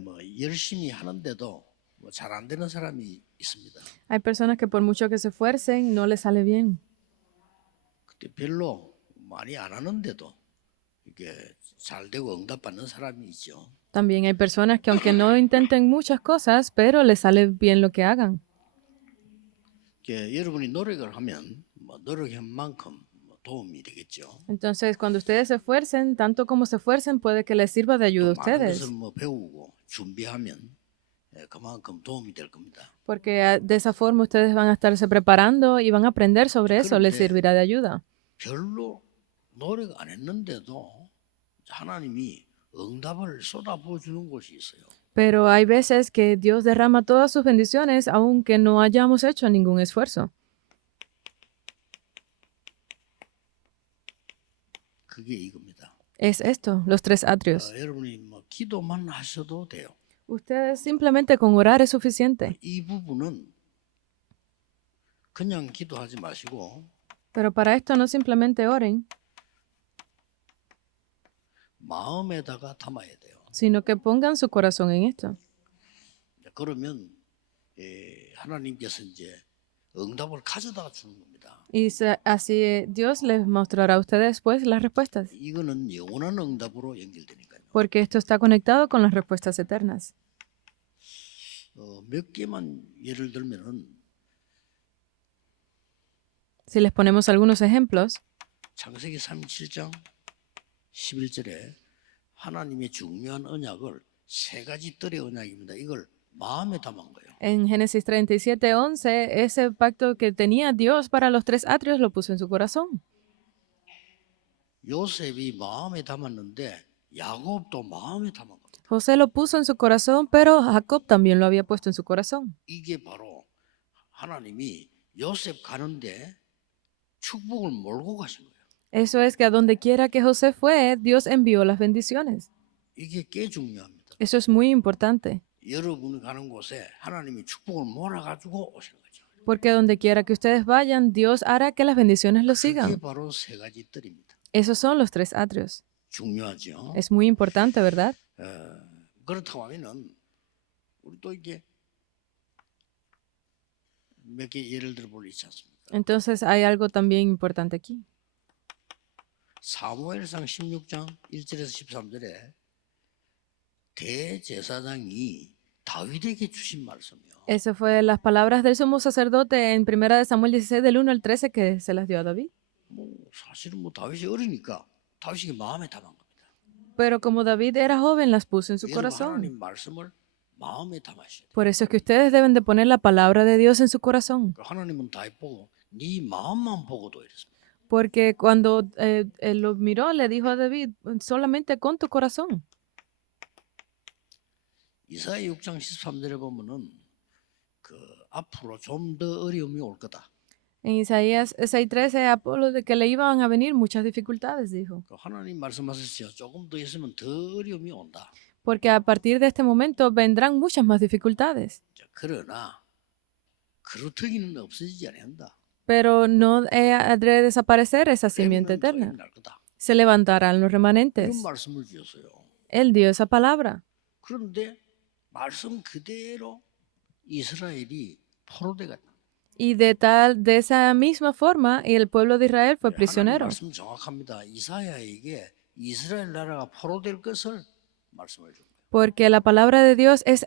뭐 열심히 하는데도 잘 안 되는 사람이 있습니다. Hay personas que por mucho que se esfuercen, no les sale bien. 그때 별로 많이 안 하는데도 이게 잘 되고 응답받는 사람이 있죠. También hay personas que aunque no intenten muchas cosas, pero les sale bien lo que hagan. 여러분이 노력을 하면 노력한 만큼 도움이 되겠죠. Entonces, cuando ustedes se esfuercen, tanto como se esfuercen, puede que les sirva de ayuda a 또 많은 것을 ustedes. 배우고 준비하면 그만큼 도움이 될 겁니다. Porque de esa forma ustedes van a estarse preparando y van a aprender sobre eso, les 그런데 servirá de ayuda. 별로 노력 안 했는데도 하나님이 응답을 쏟아부어 주는 곳이 있어요. Pero hay veces que Dios derrama todas sus bendiciones aunque no hayamos hecho ningún esfuerzo. 그게 이겁니다. Es esto, los tres atrios. 여러분이 기도만 하셔도 돼요. Ustedes simplemente con orar es suficiente. 이 부분은 그냥 기도하지 마시고 Pero para esto no simplemente oren, 마음에다가 담아야 돼요. sino que pongan su corazón en esto. 그러면 하나님께서 이제 응답을 가져다 주는 겁니다. Y así Dios les mostrará a ustedes después las respuestas. 이거는 영원한 응답으로 연결되니까요. Porque esto está conectado con las respuestas eternas. 몇 개만 예를 들면은 Si les ponemos algunos ejemplos, 창세기 37장 11절에 하나님의 중요한 언약을 세 가지 뜰의 언약입니다. 이걸 마음에 담은 거예요. en Génesis 37:11, ese pacto que tenía Dios para los tres atrios lo puso en su corazón. 요셉이 마음에 담았는데 야곱도 마음에 담은 겁니다. José lo puso en su corazón, pero Jacob también lo había puesto en su corazón. 이게 바로 하나님이 요셉 가는데 축복을 몰고 가신 거예요. Eso es que a donde quiera que José fue, Dios envió las bendiciones. 이게 꽤 중요합니다. Eso es muy importante. 여러분이 가는 곳에 하나님이 축복을 몰아가지고 오시는 거죠. Porque donde quiera que ustedes vayan, Dios hará que las bendiciones los 그게 sigan. 바로 세 가지 뜰입니다. Esos son los tres atrios. 중요하죠. Es muy importante, ¿verdad? 그렇다고 하면은 우리 또 이게 몇 개 예를 들어 볼 있지 않습니까? Entonces hay algo también importante aquí. 사무엘상 16장 1절에서 13절에 대제사장이 다윗에게 주신 말씀이요. Eso fue las palabras del sumo sacerdote en 1 de Samuel 16, del 1 al 13, que se las dio a David. 사실은 다윗이 어리니까 다윗이 마음에 담은 겁니다. Pero como David era joven, las puso en su 여러분 corazón. 하나님 말씀을 마음에 담으셔야 돼요. Por eso es que ustedes deben de poner la palabra de Dios en su corazón. 하나님은 다윗 보고 네 마음만 보고도 이랬습니다. Porque cuando él lo miró, le dijo a David, solamente con tu corazón. 이사야 6장 13절에 보면은 앞으로 좀 더 어려움이 올 거다. En Isaías 6:13, Apolo de que le iban a venir muchas dificultades, dijo. 하나님 말씀하셨어요. 조금 더 있으면 더 어려움이 온다. Porque a partir de este momento vendrán muchas más dificultades. 그러나 그루터기는 없어지지 않는다. Pero no ha de desaparecer esa simiente eterna. Se levantarán los remanentes. 이런 말씀을 주셨어요. Él dio esa palabra. 그런데 말씀 그대로 이스라엘이 포로돼가. Y de esa misma forma, el pueblo de Israel fue prisionero. 말씀 정확합니다. 이사야에게 이스라엘 나라가 포로될 것을 말씀을 준 거예요. Porque la palabra de Dios es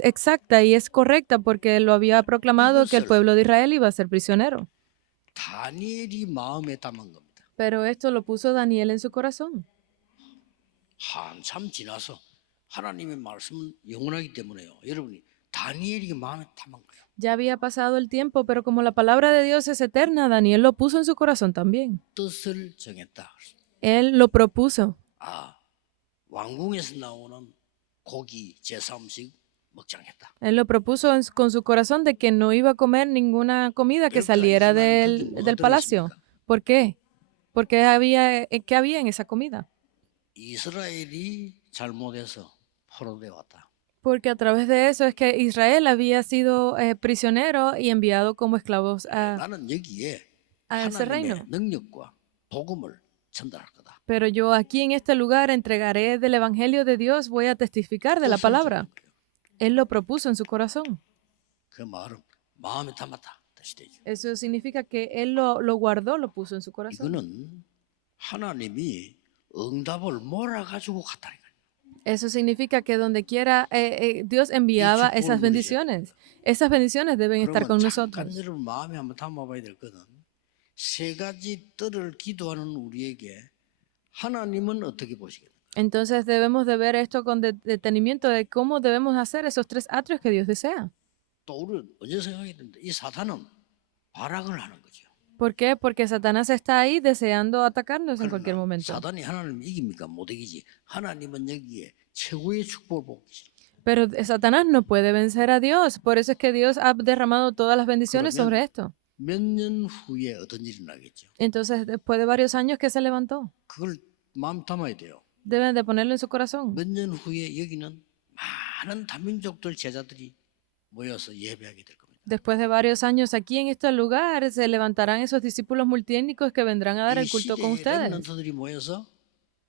exacta y es correcta porque lo había proclamado que el pueblo de Israel iba a ser prisionero. 다니엘이 마음에 담은 겁니다. Pero esto lo puso Daniel en su corazón. 한참 지나서 하나님의 말씀은 영원하기 때문에요. 여러분이 다니엘이 마음에 담은 거예요. Ya había pasado el tiempo, pero como la palabra de Dios es eterna, Daniel lo puso en su corazón también. 뜻을 정했다. Él lo propuso. 왕궁에서 나오는 고기 제사 음식 먹지 않겠다. Él lo propuso con su corazón de que no iba a comer ninguna comida que saliera del palacio. ¿Por qué? Porque ¿qué había en esa comida? 이스라엘이 잘못해서 포로돼 왔다. Porque a través de eso es que Israel había sido prisionero y enviado como esclavos 나는 여기에 a ese 하나님의 reino. 능력과 복음을 전달할 거다. Pero yo aquí en este lugar entregaré del Evangelio de Dios, voy a testificar de la 뜻을 palabra. 정한 거예요. Él lo propuso en su corazón. 그 말은 마음에 담았다 뜻이 되죠. Eso significa que Él lo guardó, lo puso en su corazón. 이거는 하나님이 응답을 몰아가지고 갔다니까요. Eso significa que donde quiera Dios enviaba 축복을 esas 누리셔야 bendiciones. Esas bendiciones deben estar con 그러면 nosotros. 잠깐 여러분 마음에 한번 담아봐야 될 거는 세 가지 뜰을 기도하는 우리에게 하나님은 어떻게 보시겠습니까? Entonces debemos de ver esto con detenimiento de cómo debemos hacer esos 3 atrios que Dios desea. 또 우리는 언제 생각해야 됩니다. 이 사탄은 발악을 하는 거죠. ¿Por qué? Porque Satanás está ahí deseando atacarnos en cualquier 그러나 momento. 사단이 하나님 이깁니까? 못 이기지. 하나님은 여기에 최고의 축복을 보고 계십니다. Pero Satanás no puede vencer a Dios. Por eso es que Dios ha derramado todas las bendiciones 그러면 sobre esto. 몇 년 후에 어떤 일이 나겠죠? Entonces, después de varios años que se levantó, 그걸 마음 담아야 돼요. deben de ponerlo en su corazón. 몇 년 후에 여기는 많은 다민족들 제자들이 모여서 예배하게 될 겁니다. Después de varios años aquí en este lugar se levantarán esos discípulos multiétnicos que vendrán a dar 이 el culto con 시대의 ustedes. 렘넌트들이 모여서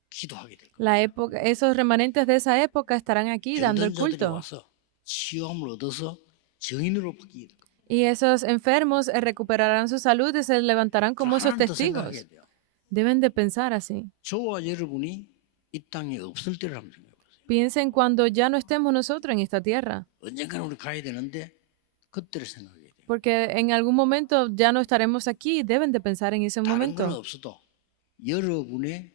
기도하게 될 겁니다. La época, esos remanentes de esa época estarán aquí dando el 병든 자들이 culto. 와서 치유함을 얻어서 증인으로 바뀌게 될 겁니다. Y esos enfermos recuperarán su salud y se levantarán como esos 하나님도 testigos. 생각해야 돼요. Deben de pensar así. 저와 여러분이 이 땅에 없을 때를 한번 생각해 보세요. Piensen cuando ya no estemos nosotros en esta tierra. 언젠가는 우리 가야 되는데 그때를 생각해야 돼요. Porque en algún momento ya no estaremos aquí. Deben de pensar en ese 다른 건 momento. 없어도 여러분의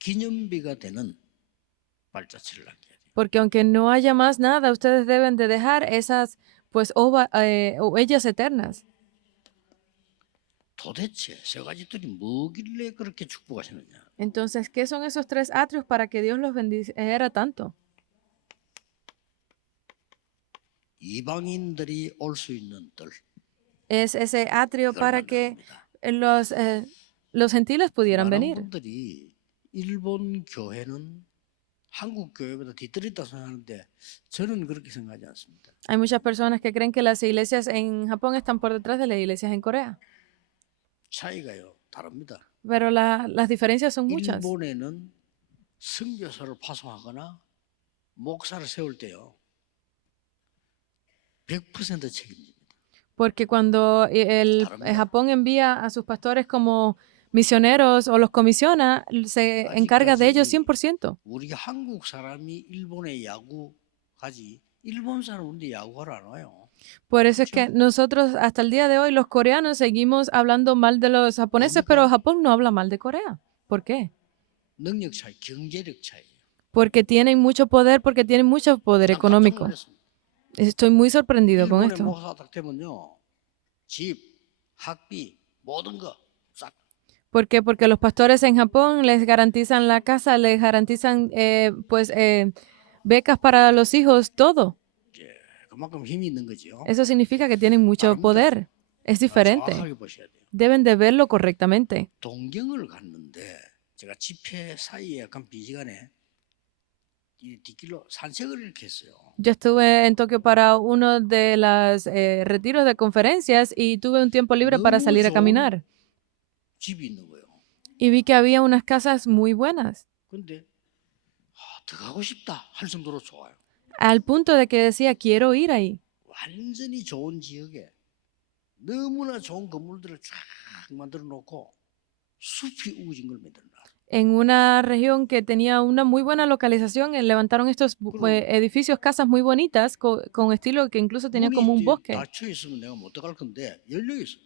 기념비가 되는 발자취를 남겨야 돼요. Porque aunque no haya más nada, ustedes deben de dejar esas pues huellas eternas. 도대체 세 가지 뜰이 뭐길래 그렇게 축복하시느냐? Entonces, ¿qué son esos 3 atrios para que Dios los bendijera tanto? 이방인들이 올 수 있는 뜰. Es ese atrio 이걸 para 만든 que 겁니다. los gentiles pudieran 많은 venir. 분들이 일본 교회는 한국 교회보다 뒤떨어졌다 생각하는데 저는 그렇게 생각하지 않습니다. Hay muchas personas que creen que las iglesias en Japón están por detrás de las iglesias en Corea. 차이가요 다릅니다. Pero las diferencias son muchas. 일본에는 선교사를 파송하거나 목사를 세울 때요 100% 책임집니다. Porque cuando 다릅니다. Japón envía a sus pastores como misioneros o los comisiona, se encarga de ellos 100%. 우리 한국 사람이 일본에 야구 가지 일본 사람 우리 야구를 안 와요. Por eso es que nosotros hasta el día de hoy los coreanos seguimos hablando mal de los japoneses, pero Japón no habla mal de Corea. ¿Por qué? 능력 차이, 경제력 차이. Porque tienen mucho poder, porque tienen mucho poder 난 깜짝 económico. 놀랐습니다. Estoy muy sorprendido con 일본에 esto. 목사 딱 되면요 집, 학비 모든 거 싹. ¿Por qué? Porque los pastores en Japón les garantizan la casa, les garantizan becas para los hijos, todo. 그만큼 힘이 있는 거죠. Eso significa que tienen mucho poder. Es diferente. 정확하게 보셔야 돼요. Deben de verlo correctamente. 동경을 갔는데 제가 집회 사이에 약간 비시간에 이 뒷길로 산책을 이렇게 했어요. Yo estuve en Tokio para uno de los retiros de conferencias y tuve un tiempo libre para salir a caminar. 집이 있는 거예요. Y vi que había unas casas muy buenas, 근데 들어가고 싶다 할 정도로 좋아요. al punto de que decía, quiero ir ahí. 완전히 좋은 지역에 너무나 좋은 건물들을 쫙 만들어 놓고 숲이 우거진 걸 만들어 놔. En una región que tenía una muy buena localización, levantaron estos edificios, casas muy bonitas, con estilo que incluso tenía como un bosque. 닫혀 있으면 내가 못 들어갈 건데 열려 있어.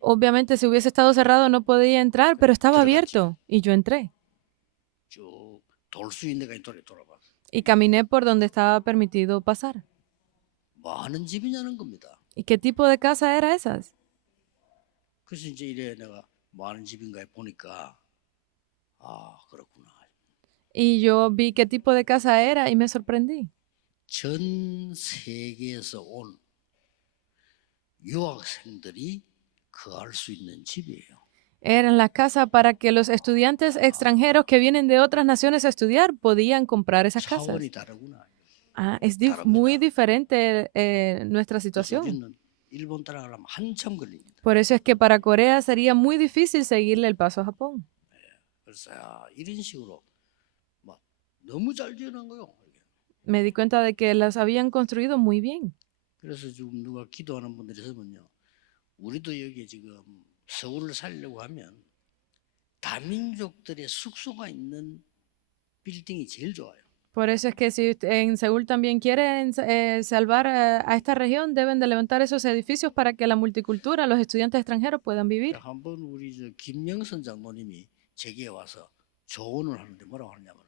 Obviamente, si hubiese estado cerrado no podía entrar, pero estaba abierto y yo entré. 쭉 돌 수 있는 데까지 돌아봐. Y caminé por donde estaba permitido pasar. 뭐 하는 집이냐는 겁니다. ¿Y qué tipo de casa era esas? 그래서 이제 이래 내가 뭐 하는 집인가 보니까 아 그렇구나. Y yo vi qué tipo de casa era y me sorprendí. 전 세계에서 온 유학생들이 거할 수 있는 집이에요. Eran las casas para que los estudiantes extranjeros que vienen de otras naciones a estudiar podían comprar esas casas. 차원이 다르구나. Ah, es muy diferente nuestra situación. 우리는 일본 따라가려면 한참 걸립니다. Por eso es que para Corea sería muy difícil seguirle el paso a Japón. 그래서 이런 식으로 막 너무 잘 지어놓은 거요. Me di cuenta de que las habían construido muy bien. 그래서 지금 누가 기도하는 분들이 있으면요, 우리도 여기 지금 서울을 살려고 하면 다민족들의 숙소가 있는 빌딩이 제일 좋아요. Por eso es que si en Seúl también quieren salvar a esta región, deben de levantar esos edificios para que la multicultura, los estudiantes extranjeros puedan vivir. 한번 우리 저 김명선 장로님이 제게 와서 조언을 하는데 뭐라고 하냐면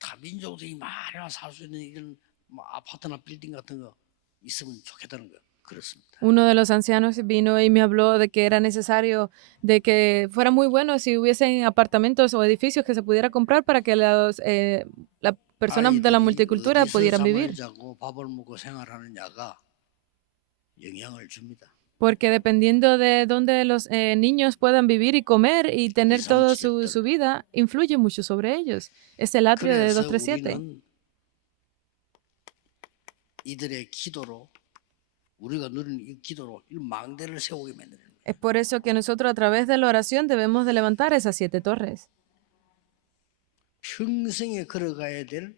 다민족들이 많이 와서 살 수 있는 이런 뭐 아파트나 빌딩 같은 거 있으면 좋겠다는 거예요. 그렇습니다. Uno de los ancianos vino y me habló de que era necesario, de que fuera muy bueno si hubiesen apartamentos o edificios que se pudiera comprar para que las personas de la multicultura 어디서 pudieran 잠을 vivir. 자고 밥을 먹고 생활하느냐가 영향을 줍니다. Porque dependiendo de dónde los niños puedan vivir y comer y tener toda su vida, influye mucho sobre ellos. Es el atrio de 그래서 237. 우리는 이들의 기도로 우리가 누리는 이 기도로 이 망대를 세우게 만드는 거예요. Es por eso que nosotros a través de la oración debemos de levantar esas 7 torres. 평생에 걸어가야 될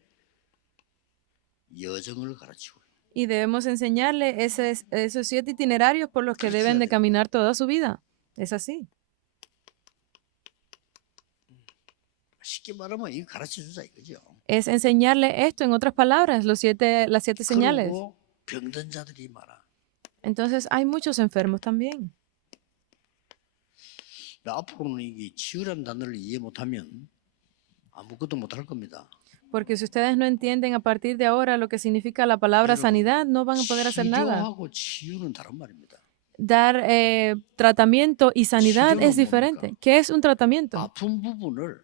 여정을 가르치고 Y debemos enseñarle esos 7 itinerarios por los que deben de caminar toda su vida. Es así. 쉽게 말하면 이거 가르쳐 주자 이거죠. Es enseñarle esto, en otras palabras, las 7 señales. 그리고 병든 자들이 많아. Entonces hay muchos enfermos también. 앞으로는 이게 치유라는 단어를 이해 못하면 아무것도 못할 겁니다. Porque si ustedes no entienden a partir de ahora lo que significa la palabra 여러분, sanidad, no van a poder hacer nada. 치료하고 치유는 다른 말입니다. Dar tratamiento y sanidad 치료는 es diferente. 뭡니까? ¿Qué es un tratamiento? 아픈 부분을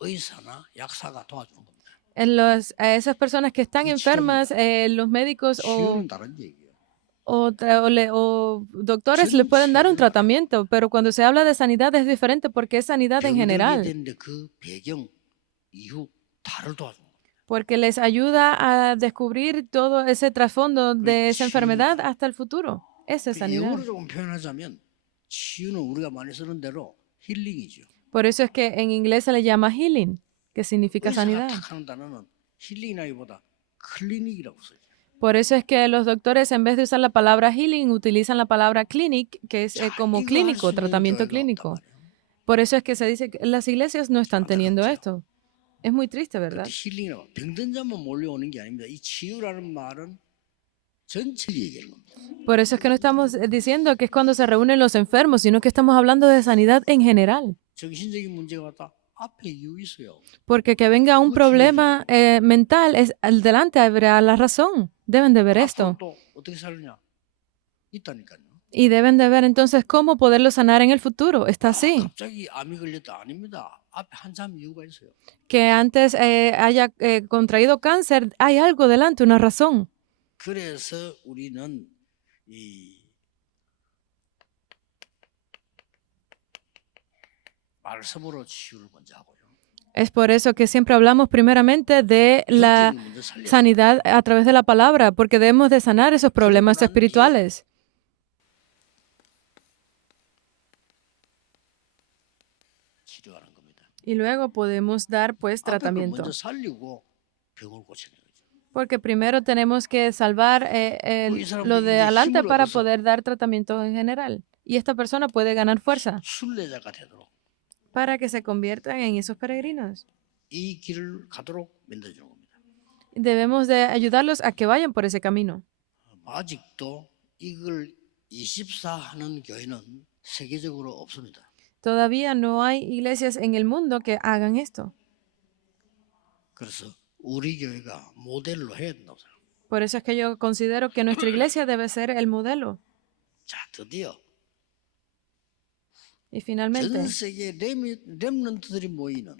의사나 약사가 도와주는 겁니다. A esas personas que están Y enfermas, los médicos 치유는 다른 얘기예요. o doctores le pueden dar un tratamiento, pero cuando se habla de sanidad es diferente porque es sanidad en 병들게 general, 되는데 그 배경 이후 다를 도와주는 겁니다. porque les ayuda a descubrir todo ese trasfondo de esa enfermedad hasta el futuro. Esa es sanidad. 영어로 조금 표현하자면 치유는 우리가 많이 쓰는 대로 힐링이죠. Por eso es que en inglés se le llama healing, que significa 의사가 sanidad. 탁 하는 단어는 힐링이라기보다 클리닉이라고 써요. Por eso es que los doctores, en vez de usar la palabra healing, utilizan la palabra clinic, que es como 이거 clínico, 할 수 있는 tratamiento 교회가 없단 clínico. 말이에요. Por eso es que se dice que las iglesias no están teniendo 안타깝죠. esto. Es muy triste, ¿verdad? 힐링이라고 병든 자만 몰려오는 게 아닙니다. 이 치유라는 말은 전체를 얘기하는 겁니다. Por eso es que no estamos diciendo que es cuando se reúnen los enfermos, sino que estamos hablando de sanidad en general. 정신적인 문제가 왔다 앞에 이유 있어요. Porque que venga un problema mental, es delante habrá la razón. Deben de ver esto. 앞으로 또 어떻게 살느냐 있다니까요. Y deben de ver entonces cómo poderlo sanar en el futuro. Está así. 갑자기 암이 걸렸다 아닙니다. 앞에 한참 이유가 있어요. Que antes haya contraído cáncer, hay algo delante, una razón. 그래서 우리는 이 말씀으로 치유를 먼저 하고요. Es por eso que siempre hablamos primeramente de la 영적인 먼저 살려야 돼요. sanidad a través de la palabra, porque debemos de sanar esos problemas espirituales. 치료하는 겁니다. Y luego podemos dar pues 앞에 걸 tratamiento. 먼저 살리고 병을 고치는 거죠. Porque primero tenemos que salvar lo de adelante para poder dar tratamiento en general. Y esta persona puede ganar fuerza 순례자가 되도록 para que se conviertan en esos peregrinos. 이 길을 가도록 만들어주는 겁니다. Debemos de ayudarlos a que vayan por ese camino. 아직도 이걸 24 하는 교회는 세계적으로 없습니다. Todavía no hay iglesias en el mundo que hagan esto. 그래서 우리 교회가 모델로 해야 된다고 생각합니다. Por eso es que yo considero que nuestra iglesia debe ser el modelo. 자, 드디어 Y finalmente, 전 세계 렘넌트들이 모이는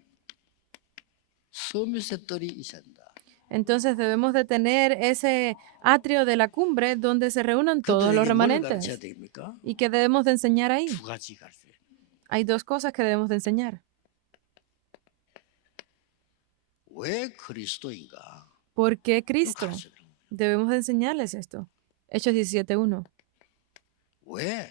서밋의 뜰이 있어야 된다. entonces debemos de tener ese atrio de la cumbre donde se reúnan todos los 그들에게 뭘 가르쳐야 remanentes. 됩니까? ¿Y qué debemos de enseñar ahí? 두 가지 가르쳐야 돼요. Hay 2 cosas que debemos de enseñar. 왜 그리스도인가? ¿Por qué 이거 Cristo? 가르쳐야 돼요. Debemos de enseñarles esto. Hechos 17:1. 왜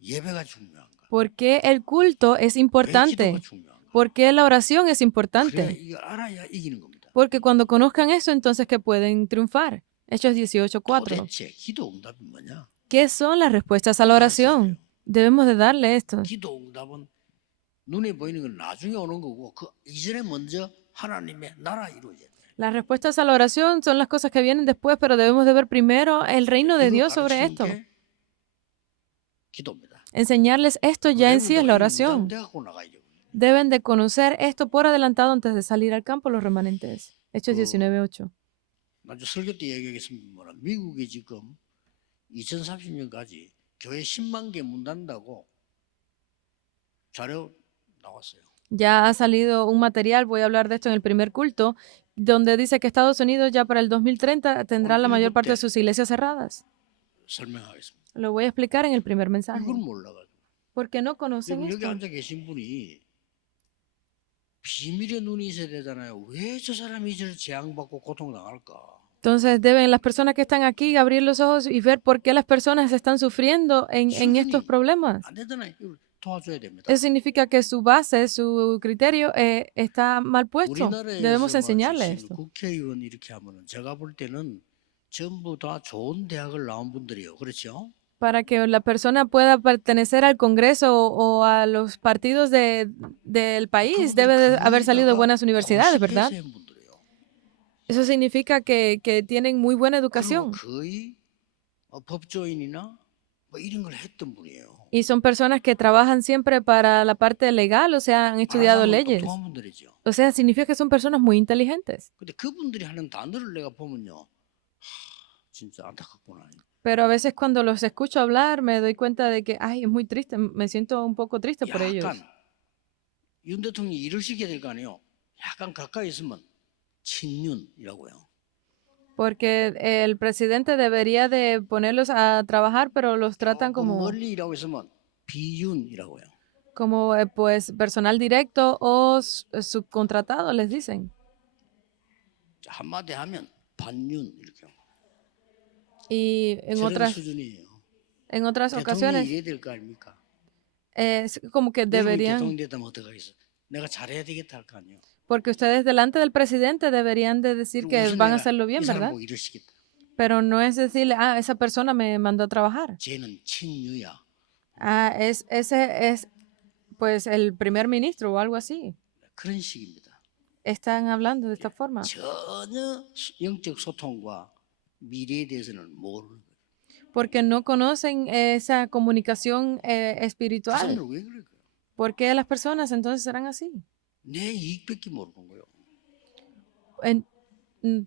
예배가 중요한가? ¿Por qué el culto es 왜 기도가 importante? 중요한가? ¿Por qué la oración es 그래야 importante? 이걸 알아야 이기는 겁니다. Porque cuando conozcan eso, entonces que pueden triunfar. Hechos 18:4. 도대체 기도 응답이 뭐냐? ¿Qué son las respuestas a la 가르쳐야 돼요. oración? Debemos de darle esto. 기도 응답은 눈에 보이는 건 나중에 오는 거고 그 이전에 먼저 하나님의 나라 이루어져야 돼. Las respuestas a la oración son las cosas que vienen después, pero debemos de ver primero el reino de 이걸 Dios sobre 가르치는 esto. 게 기도입니다. Enseñarles esto ya en sí es la oración. 응답되고 나가야 되고. Deben de conocer esto por adelantado antes de salir al campo los remanentes. Hechos 19:8. 나중 설교 때 얘기하겠습니다. 미국이 지금 2030년까지 교회 10만 개 문 닫는다고 자료 나왔어요. Ya ha salido un material, voy a hablar de esto en el primer culto, donde dice que Estados Unidos ya para el 2030 tendrá la mayor parte de sus iglesias cerradas. 설명하겠습니다. Lo voy a explicar en el primer mensaje. 이걸 몰라가지고. Porque no conocen 여러분 여기 esto. 앉아 계신 분이 비밀의 눈이 있어야 되잖아요. 왜 저 사람이 저를 재앙받고 고통당할까? Entonces deben las personas que están aquí abrir los ojos y ver por qué las personas están sufriendo en estos 수준이 problemas. 안 되잖아요. 이걸 도와줘야 됩니다. Eso significa que su base, su criterio está mal puesto. Debemos 우리나라에서 enseñarle 지금 esto. 국회의원 이렇게 하면은 제가 볼 때는 전부 다 좋은 대학을 나온 분들이에요. 그렇죠? Para que la persona pueda pertenecer al Congreso o a los partidos del país, debe de haber salido de buenas universidades, ¿verdad? 고시계세인 분들이에요. Eso significa que tienen muy buena 그리고 educación 거의 법조인이나 뭐 이런 걸 했던 분이에요. y son personas que trabajan siempre para la parte legal, o sea, han estudiado 말하자면 leyes. 똑똑한 분들이죠. O sea, significa que son personas muy inteligentes. 근데 그분들이 하는 단어를 내가 보면요, 진짜 안타깝구나. Pero a veces cuando los escucho hablar me doy cuenta de que, ay, es muy triste, me siento un poco triste por ellos. 약간 윤 대통령이 일을 시켜야 될 거 아니에요. 약간 가까이 있으면 친윤이라고요. Porque el presidente debería de ponerlos a trabajar, pero los tratan como, 멀리 일하고 있으면 비윤이라고요. como pues personal directo o subcontratado, les dicen. 한마디 하면 반윤 이렇게. Y en 저런 otras 수준이에요. ocasiones 대통령이 이래야 될 거 아닙니까? es como que 여러분이 deberían, 대통령 되면 어떡하겠어? 내가 잘해야 되겠다 할 거 아니에요. porque ustedes delante del presidente deberían de decir 그리고 que 무슨 van a 내가 hacerlo bien, 이 사람 ¿verdad? 보고 일을 시켰다. Pero no es decirle, ah, esa persona me mandó a trabajar. 쟤는 친유야. Ah, ese es pues el primer ministro o algo así. 그런 식입니다. Están hablando de esta forma. 전혀 영적 소통과 미래에 대해서는 모르는 거예요. Porque no conocen esa comunicación 그 espiritual. 사람들 왜 그럴까요? ¿Por qué las personas entonces serán así? 내 이익밖에 모르는 거예요.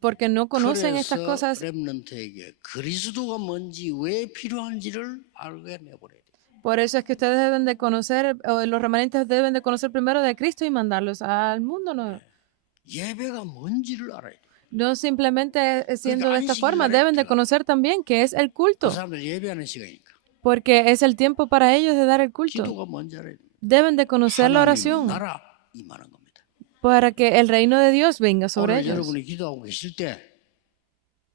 Porque no conocen estas 그래서 cosas. 렘넌트에게 그리스도가 뭔지 왜 필요한지를 알게 내버려야 돼요. Por eso es que ustedes deben de conocer, o los remanentes deben de conocer primero de Cristo y mandarlos al mundo. No, 예배가 뭔지를 알아야 돼요. no simplemente siendo de esta 안식일날에 forma, deben de 필요하다. conocer también qué es el 그 culto. 사람들 예배하는 시간이니까. Porque es el tiempo para ellos de dar el culto. 기도가 뭔지 알아야 돼요. Deben de conocer la 하나님 oración 나라 임하는 겁니다. para que el reino de Dios venga sobre 오늘 ellos. 여러분이 기도하고 계실 때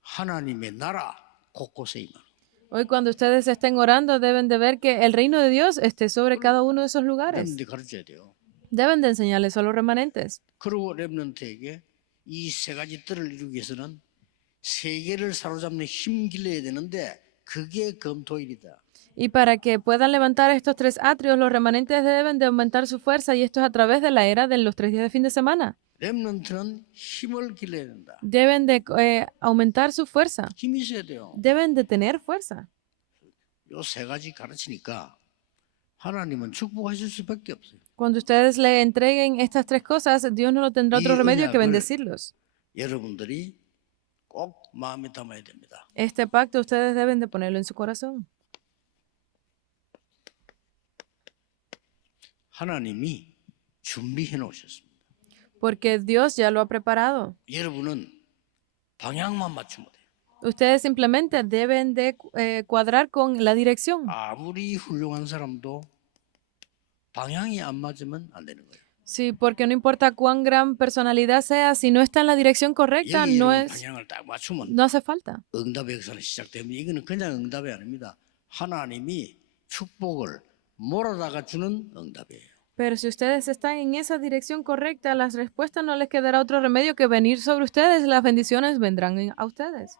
하나님의 나라 곳곳에 임하는 거예요. Hoy cuando ustedes estén orando deben de ver que el reino de Dios esté sobre cada uno de esos lugares. 렘넌트 가르쳐야 돼요. Deben de enseñarles a los remanentes. 그리고 렘넌트에게 이 세 가지 뜰을 이루기 위해서는 세계를 사로잡는 힘 길러야 되는데 그게 검토일이다. Y para que puedan levantar estos tres atrios, los remanentes deben de aumentar su fuerza y esto es a través de la era de los 3 días de fin de semana. 렘넌트는 힘을 길러야 된다. Deben de aumentar su fuerza. 힘이 있어야 돼요. Deben de tener fuerza. 요 세 가지 가르치니까 하나님은 축복하실 수밖에 없어요. Cuando ustedes le entreguen estas tres cosas, Dios no tendrá otro 이 remedio que 언약을 bendecirlos. 여러분들이 꼭 마음에 담아야 됩니다. Este pacto ustedes deben de ponerlo en su corazón. 하나님이 준비해 놓으셨습니다. Porque Dios ya lo ha preparado. 여러분은 방향만 맞추면 돼요. Ustedes simplemente deben de cuadrar con la dirección. 아무리 훌륭한 사람도 방향이 안 맞으면 안 되는 거예요. Sí, porque no importa cuán gran personalidad sea, si no está en la dirección correcta, 여기 no 여러분 es, 방향을 딱 맞추면 no hace falta. 응답의 역사는 시작됩니다. 이거는 그냥 응답이 아닙니다. 하나님이 축복을 몰아다가 주는 응답이에요. Pero si ustedes están en esa dirección correcta, las respuestas no les quedará otro remedio que venir sobre ustedes, las bendiciones vendrán a ustedes.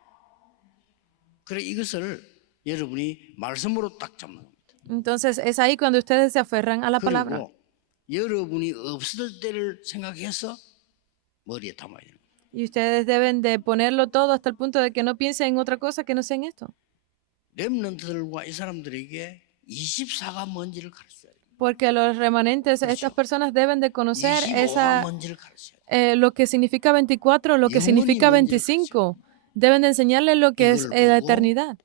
그래 이것을 여러분이 말씀으로 딱 잡는 겁니다. Entonces es ahí cuando ustedes se aferran a la palabra. 그리고 여러분이 없을 때를 생각해서 머리에 담아야 돼요. Y ustedes deben de ponerlo todo hasta el punto de que no piensen en otra cosa que no sea en esto. 렘넌트들과 이 사람들에게 24가 뭔지를 가르쳐야 돼요. Porque los remanentes, estas personas deben de conocer 25가 뭔지를 가르쳐야 돼요. lo que significa 24, lo que significa 25. Deben de enseñarles lo que es la eternidad.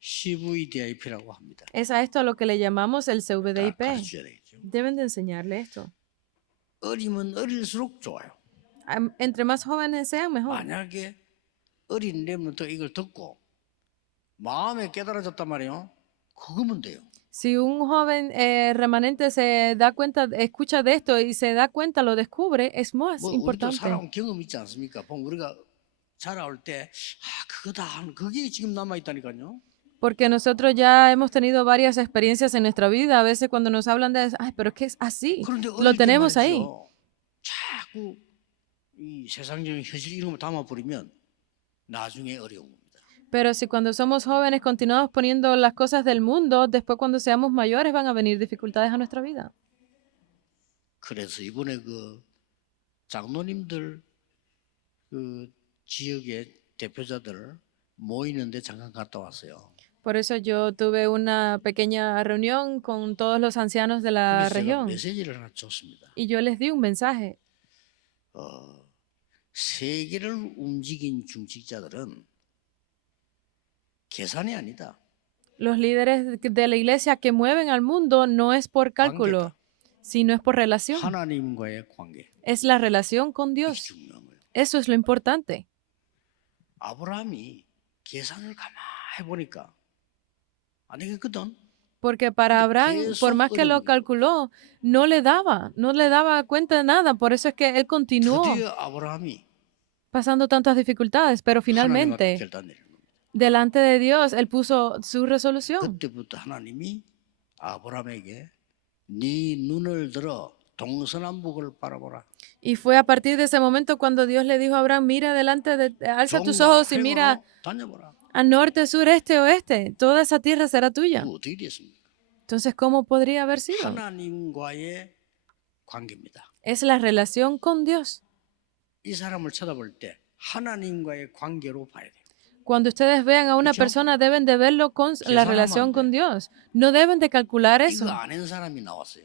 CVDIP라고 합니다. Es a esto a lo que le llamamos el 다 CVDIP. 가르쳐야 되겠죠. Deben de enseñarle esto. 어리면 어릴수록 좋아요. Entre más jóvenes sean, mejor. 만약에 어린 렘넌트 이걸 듣고 마음에 깨달아졌단 말이에요. 그거면 돼요. Si un joven remanente se da cuenta, escucha de esto y se da cuenta, lo descubre, es más 뭐 우리도 importante. 살아온 경험 있지 않습니까? 보면 우리가 자라올 때 그거다 하는 그게 지금 남아 있다니까요. Porque nosotros ya hemos tenido varias experiencias en nuestra vida. A veces cuando nos hablan de eso, ay, pero es que es así. 그런데 Lo 어릴 때 tenemos ahí. 말이죠. 자꾸 이 세상적인 현실 이런 거 담아버리면 나중에 어려운 겁니다. Pero si cuando somos jóvenes continuamos poniendo las cosas del mundo, después cuando seamos mayores van a venir dificultades a nuestra vida. 그래서 이번에 그 장로님들 그 지역의 대표자들 모이는데 잠깐 갔다 왔어요. Por eso yo tuve una pequeña reunión con todos los ancianos de la 그래서 제가 región 메시지를 하나 줬습니다. y yo les di un mensaje. 세계를 움직인 중직자들은 계산이 아니다. Los líderes de la iglesia que mueven al mundo no es por cálculo, sino es por relación. 하나님과의 관계. Es la relación con 이게 Dios. 중요한 거예요. Eso es lo importante. 아브라함이 계산을 가만히 보니까 안 되겠거든. Porque para Abraham, por más que lo calculó, no le daba cuenta de nada. Por eso es que él continuó 드디어 아브라함이 pasando tantas dificultades, pero 하나님 앞에 finalmente, 결단 내리는 겁니다. delante de Dios, él puso su resolución. 그때부터 하나님이 아브라함에게 네 눈을 들어 동서남북을 바라보라. Y fue a partir de ese momento cuando Dios le dijo a Abraham, mira alza tus ojos y mira 다녀보라. al norte, sur, este, oeste. Toda esa tierra será tuya. 그 어떻게 됐습니까? Entonces, ¿cómo podría haber sido? 하나님과의 관계입니다. Es la relación con Dios. 이 사람을 쳐다볼 때 하나님과의 관계로 봐야 돼요. Cuando ustedes vean a una 그렇죠? persona, deben de verlo con la 계산하면 relación 안 con Dios. No deben de calcular eso. 이거 아는 사람이 나왔어요.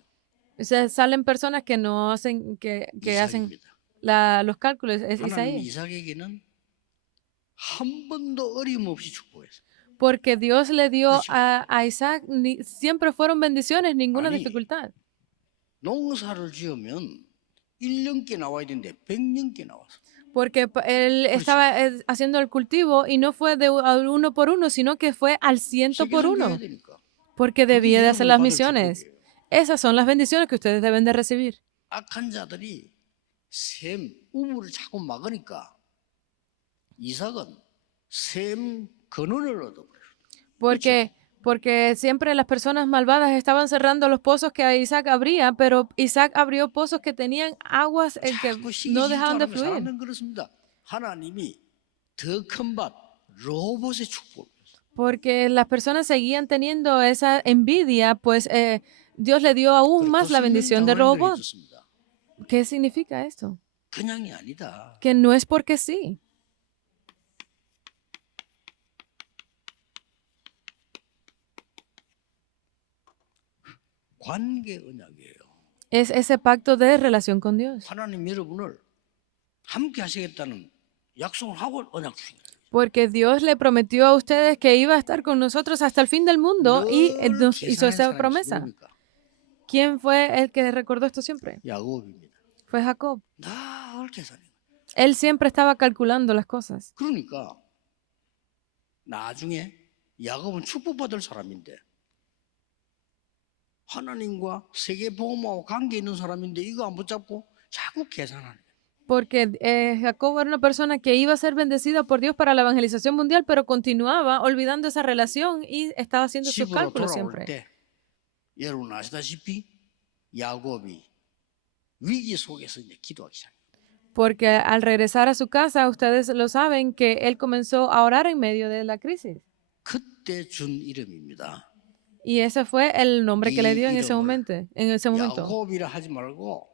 O sea, salen personas que no hacen, que hacen 이삭입니다. los cálculos. Es 하나님 Isaías. 이삭에게는 한 번도 어림없이 축복했어요. Porque Dios le dio 그렇죠. a Isaac, siempre fueron bendiciones, ninguna 아니, dificultad. 농사를 지으면 1년께 나와야 되는데 100년께 나왔어. Porque él estaba haciendo el cultivo y no fue de uno por uno, sino que fue al ciento por uno. 세계 되니까. Porque debía de hacer las misiones. 축복이에요. Esas son las bendiciones que ustedes deben de recibir. 악한 자들이 셈 우물을 자꾸 막으니까 이삭은 셈 근원을 얻어버려요. Porque siempre las personas malvadas estaban cerrando los pozos que Isaac abría, pero Isaac abrió pozos que tenían aguas que 자꾸 no 시기 dejaban de 질투하면 fluir. 사람은 그렇습니다. 하나님이 더 큰 밭 로봇의 축복. Porque las personas seguían teniendo esa envidia, pues Dios le dio aún más la bendición de robot. ¿Qué significa esto? 그냥이 아니다. Que no es porque sí. 관계 언약이에요. Es ese pacto de relación con Dios. 하나님 여러분을 함께 하시겠다는 약속을 하고 언약 주신 거예요. Porque Dios le prometió a ustedes que iba a estar con nosotros hasta el fin del mundo y 늘 nos hizo 계산하는 esa 사람이 promesa. 누굽니까? ¿Quién fue el que recordó esto siempre? 야곱입니다. Fue Jacob. 늘 계산해요. Él siempre estaba calculando las cosas. 그러니까 나중에 야곱은 축복받을 사람인데 하나님과 세계 복음하고 관계 있는 사람인데 이거 안 붙잡고 자꾸 계산하는 거예요. Porque Jacob era una persona que iba a ser bendecida por Dios para la evangelización mundial, pero continuaba olvidando esa relación y estaba haciendo sus 집으로 cálculos 돌아올 siempre. 때 여러분 아시다시피 야곱이 위기 속에서 이제 기도하기 시작해요. Porque al regresar a su casa, ustedes lo saben que él comenzó a orar en medio de la crisis. 그때 준 이름입니다. Y ese fue el nombre que le 이 dio en ese 이름을 momento. En ese momento. 야곱이라 하지 말고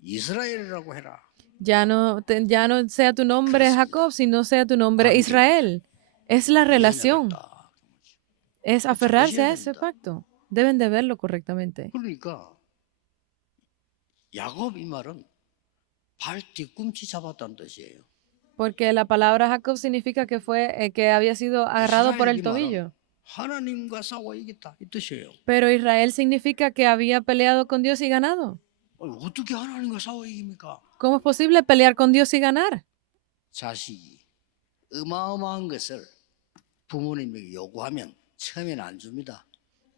이스라엘이라고 해라. Ya no sea tu nombre 그렇습니다. Jacob, sino sea tu nombre 관계입니다. Israel. Es la 이 언약을 relación, 딱. es aferrarse a ese 보셔야 됩니다. pacto. Deben de verlo correctamente. 그러니까 야곱 이 말은 발 뒤꿈치 잡았다는 뜻이에요. Porque la palabra Jacob significa que fue que había sido agarrado por el 이스라엘 이 말은 tobillo. 하나님과 싸워 이겼다 이 뜻이에요. Pero Israel significa que había peleado con Dios y ganado. 어떻게 하나님과 싸워 이깁니까? ¿Cómo es posible pelear con Dios y ganar? 자식이 어마어마한 것을 부모님에게 요구하면 처음에는 안 줍니다.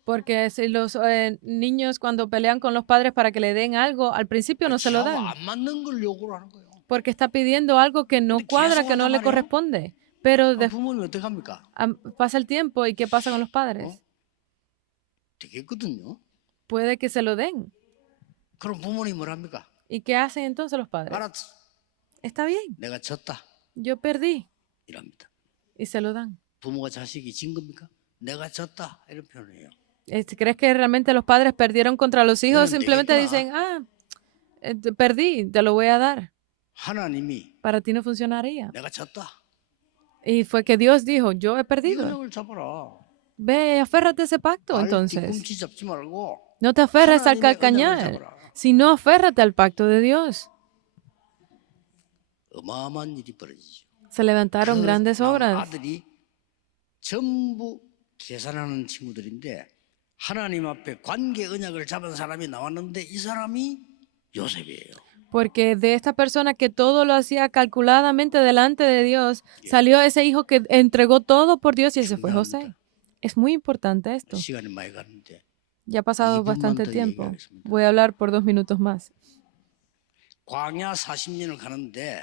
Porque si los niños cuando pelean con los padres para que le den algo, al principio no se lo 지하고 dan. 안 맞는 걸 요구를 하는 거예요. Porque está pidiendo algo que no 근데 cuadra, que no le 계속 하단 말이에요. corresponde. Pero 부모님이 어떻게 합니까? pasa el tiempo y ¿qué pasa con los padres? 되겠거든요. Puede que se lo den. 그럼 부모님이 뭘 합니까? ¿Y qué hacen entonces los padres? 알았어. Está bien, 내가 졌다. yo perdí. 이랍니다. Y se lo dan. 부모가 자식이 진 겁니까? 내가 졌다. 이런 표현이에요. ¿Crees que realmente los padres perdieron contra los hijos? Pero Simplemente 되겠구나. dicen, perdí, te lo voy a dar. 하나님이 Para ti no funcionaría. 내가 졌다. Y fue que Dios dijo, yo he 이 perdido. 언약을 잡아라. Ve, aférrate a ese pacto 발 entonces. 뒤꿈치 잡지 말고 No te aferres al 하나님의 언약을 calcañar, 잡아라. sino aférrate al pacto de Dios. 어마어마한 일이 벌어지죠. Se levantaron 그 grandes obras. 아들이 전부 계산하는 친구들인데 하나님 앞에 관계 언약을 잡은 사람이 나왔는데 이 사람이 요셉이에요. Porque de esta persona que todo lo hacía calculadamente delante de Dios, salió ese hijo que entregó todo por Dios y ese fue José. Es muy importante esto. 시간이 많이 가는데 Ya ha pasado 2분만 bastante 더 tiempo. 얘기하겠습니다. Voy a hablar por 2 minutos más. 광야 40년을 가는데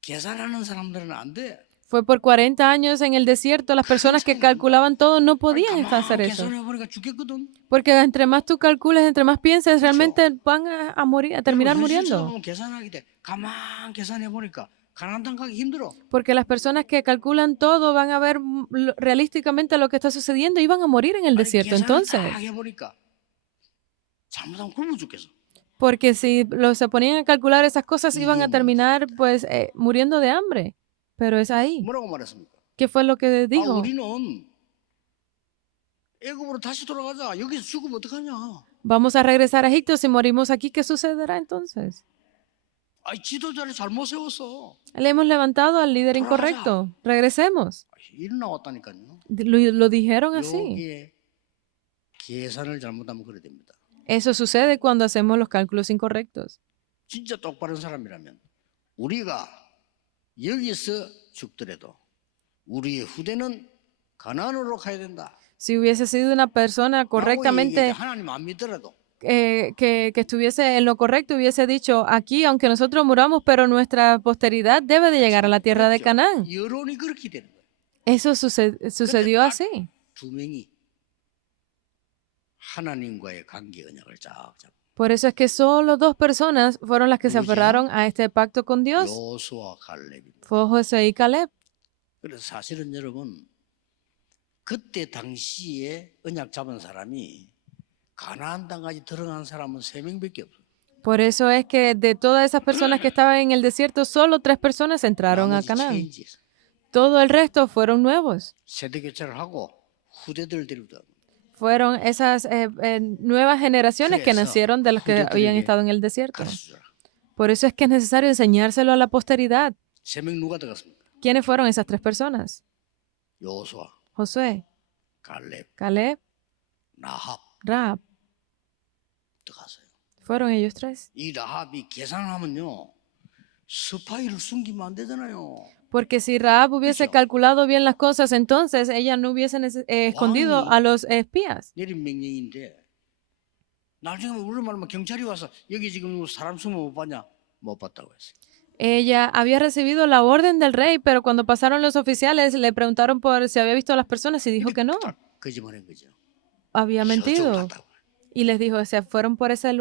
계산하는 사람들은 안 돼. Fue por 40 años en el desierto. Las personas que calculaban todo no podían hacer eso. 계산해보니까 죽겠거든. Porque entre más tú calcules, entre más pienses, realmente van a morir, a terminar muriendo. 현실적으로 계산하기 때 가만 계산해보니까 가나안 땅 가기 힘들어. Porque las personas que calculan todo van a ver realísticamente lo que está sucediendo y van a morir en el desierto. 계산을 Entonces, 딱 해보니까 잘못하면 굶어 죽겠어. porque si se ponían a calcular esas cosas, iban a terminar pues muriendo de hambre. Pero es ahí. 뭐라고 말했습니까? ¿Qué fue lo que 아, dijo? 우리는 애굽으로 다시 돌아가자. 여기서 죽으면 어떡하냐? Vamos a regresar a Egipto. Si morimos aquí, ¿qué sucederá entonces? 아, 지도자를 잘못 세웠어. Le hemos levantado al líder incorrecto. Regresemos. 일 나왔다니까요. Lo dijeron así. 여기에 계산을 잘못하면 그래 됩니다. Eso sucede cuando hacemos los cálculos incorrectos. 진짜 똑바른 사람이라면 우리가 여기서 죽더라도 우리의 후대는 가나안으로 가야 된다. Si hubiese sido una persona correctamente 하나님 안 믿더라도 que estuviese en lo correcto, hubiese dicho, aquí, aunque nosotros muramos, pero nuestra posteridad debe de llegar a la tierra de Canaán. 여론이 그렇게 되는 거예요. Eso sucedió así. 두 명이 하나님과의 관계 언약을 쫙 잡고 Por eso es que solo 2 personas fueron las que se aferraron a este pacto con Dios. 여호수아 갈렙입니다. Fue Josué y Caleb. 그래서 사실은 여러분 그때 당시에 언약 잡은 사람이 가나안 땅까지 들어간 사람은 3명밖에 없어요. Por eso es que de todas esas personas que estaban en el desierto, solo 3 personas entraron a 나머지 Canaán. 체인지에서 Todo el resto fueron nuevos. 세대 교체를 하고 후대들 데리고 Fueron esas nuevas generaciones que 그래서 nacieron de los que habían 후대들에게 estado en el desierto. 가르쳐주라. Por eso es que es necesario enseñárselo a la posteridad. 3명 누가 들어갔습니까? ¿Quiénes fueron esas 3 personas? 여호수아, Josué, 갈렙, Caleb, 라합 Rahab. 들어갔어요. Fueron ellos 3. 이 라합이 계산하면요 스파이를 숨기면 안 되잖아요. Porque si Rahab hubiese 그렇죠. calculado bien las cosas, entonces ella no hubiese escondido 왕이 a los espías. 내린 명령인데 나중에 우리 말하면 경찰이 와서 여기 지금 사람 숨어 못 봤냐? 못 봤다고 했어요. Ella había recibido la orden del rey, pero cuando pasaron los oficiales le preguntaron por si había visto a las personas y dijo que no. 딱 거짓말한 거죠. había 저쪽으로 mentido. 갔다고. Y les dijo, se fueron por ese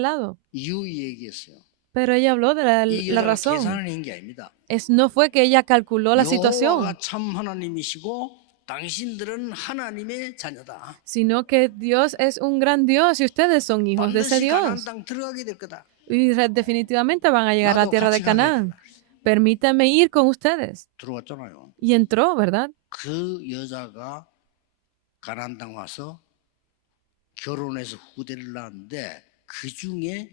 lado. 이유 얘기했어요. Pero ella habló de 이 la 여자가 razón. 계산을 한 게 아닙니다. No fue que ella calculó la situación, 여호와가 참 하나님이시고 당신들은 하나님의 자녀다. sino que Dios es un gran Dios y ustedes son hijos de ese 반드시 가나안 Dios. 땅 들어가게 될 거다. Y definitivamente van a llegar a la 나도 tierra de 같이 가게 Canaán. 될 거다. Permítanme ir con ustedes. 들어갔잖아요. Y entró, ¿verdad? 그 여자가 가나안 땅 와서 결혼해서 후대를 낳았는데 그 중에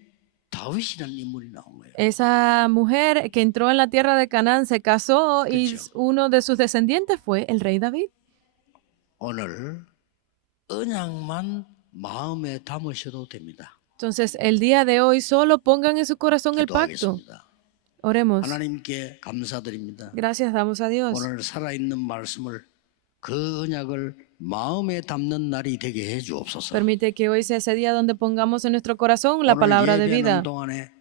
다윗이라는 인물이 나온 거예요. Esa mujer que entró en la tierra de Canaán se casó y 그렇죠. uno de sus descendientes fue el rey David. 오늘 언약만 마음에 담으셔도 됩니다. Entonces, el día de hoy solo pongan en su corazón el pacto. 기도하겠습니다. Oremos. 하나님께 감사드립니다. Gracias damos a Dios. 오늘 살아있는 말씀을 그 언약을 마음에 담는 날이 되게 해 주옵소서. Permite que hoy sea ese día donde pongamos en nuestro corazón la palabra de 오늘 vida. 예배하는 동안에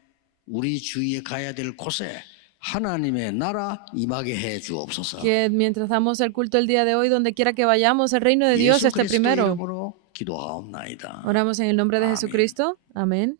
우리 주위에 가야 될 곳에 하나님의 나라 임하게 해 주옵소서. Que mientras damos el culto el día de hoy, donde quiera que vayamos, el reino de Dios 예수 esté 그리스도 primero. 이름으로 기도하옵나이다. Oramos en el nombre de Amén. Jesucristo. Amén.